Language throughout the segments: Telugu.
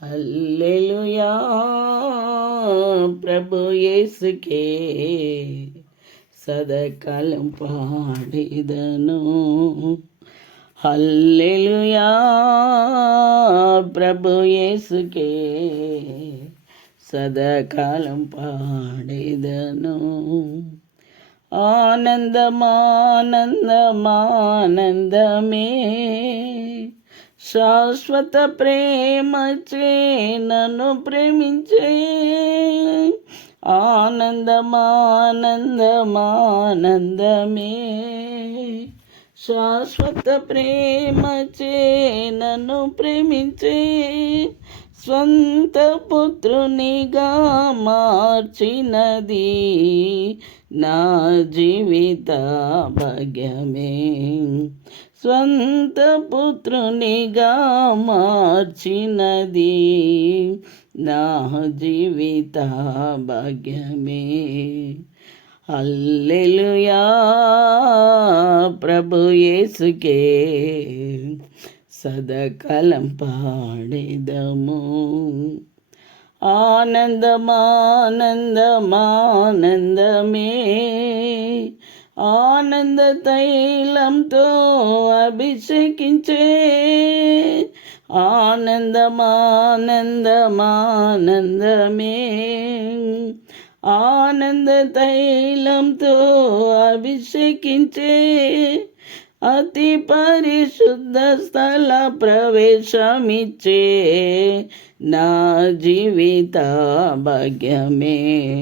హల్లెలూయా ప్రభు యేసుకే సదకాలం పాడేదను హల్లెలూయా ప్రభు యేసుకే సదాకాలం పాడేదను ఆనందమానందమానందమే శాశ్వత ప్రేమ నన్ను ప్రేమించే ఆనందమానందమానందమే. శాశ్వత ప్రేమ నన్ను ప్రేమించే స్వంత పుత్రునిగా మార్చినది నా జీవిత భాగ్యమే స్వంత పుత్రునిగా మార్చినది. నా జీవిత భాగ్యమే. అల్లెలుయా ప్రభు యేసుకే. సదకలం పాడేదము. ఆనందమానందమానందమే. ఆనంద తైలంతో అభిషేకించే. ఆనందమానందమానందమే. ఆనంద తైలంతో అభిషేకించే. అతి పరిశుద్ధ స్థల ప్రవేశమిచ్చే నా జీవిత భాగ్యమే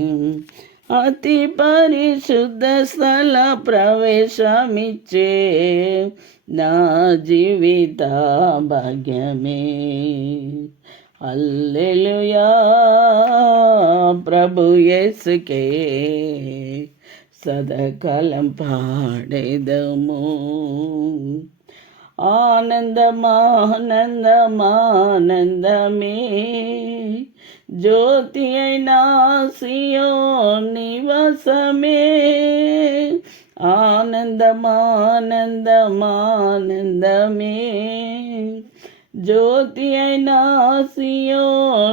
అతి పరిశుద్ధ స్థల ప్రవేశమిచ్చే నా జీవిత భాగ్యమే. అల్లెలుయా ప్రభు యేసుకే సదకాలం పాడేదము. ఆనందమానందమానందమే జ్యోతి అయినా సియో నివసమే ఆనందమానందమానందమే జ్యోతి అయినా సియో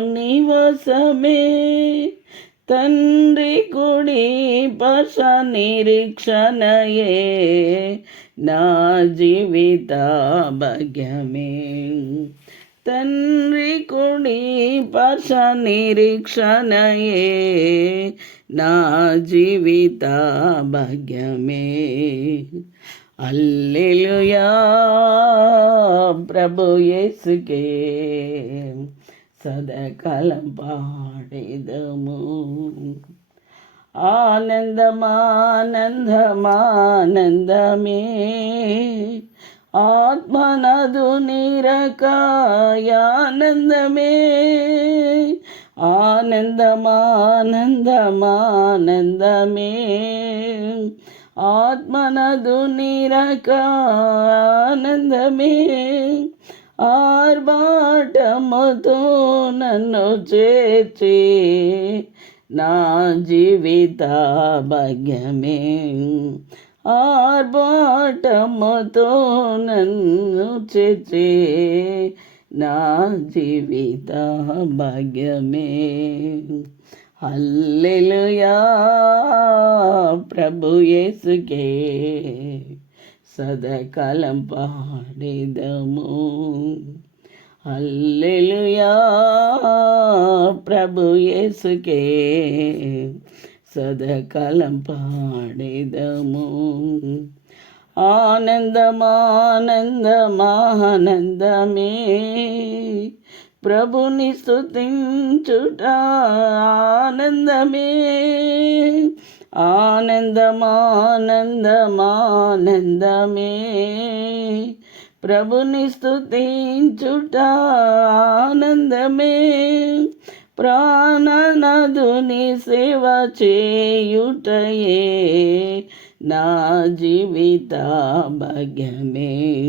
నివసమే తండ్రి కుడి పశ నిరీక్షణయే నా జీవిత భాగ్యమే. తండ్రి కుడి పశ నిరీక్షణయే. నా జీవిత భాగ్యమే. అల్లెలుయా ప్రభు యేసుకే. సదకాలం పాడేదము. ఆనందమానందమానందమే. ఆత్మనదు నిరకాయానందమే. ఆనందమానందమానందమే. ఆత్మనదు నిరకానందమే ఆర్భాటముతో నన్ను చేర్చి నా జీవిత భాగ్యమే. ఆర్భాటముతో నన్ను చేచే నా జీవిత భాగ్యమే. హల్లెలూయా ప్రభు యేసుకే సదకాలం పాడేదము. అల్లెలుయా ప్రభు యేసుకే సదకాలం పాడేదము. ఆనందమానందమానందమే ప్రభుని స్థుతించుట ఆనందమే. ఆనందమానందమానందమే ప్రభుని స్థుతించుట ఆనందమే. ప్రాణనదుని సేవ చేయుటయే. నా జీవిత భాగ్యమే.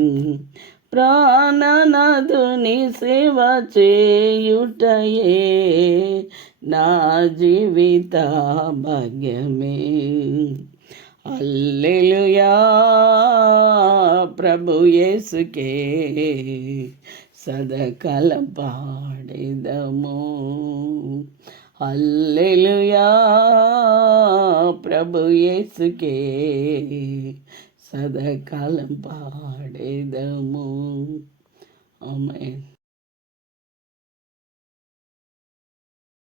ప్రాణనదుని సేవ చేయుటయే. నా జీవిత భాగ్యమే. అల్లెలుయా ప్రభు యేసుకే. సదకాలం పాడేదము హల్లెలూయా ప్రభు యేసుకే సదాకాలం పాడేదము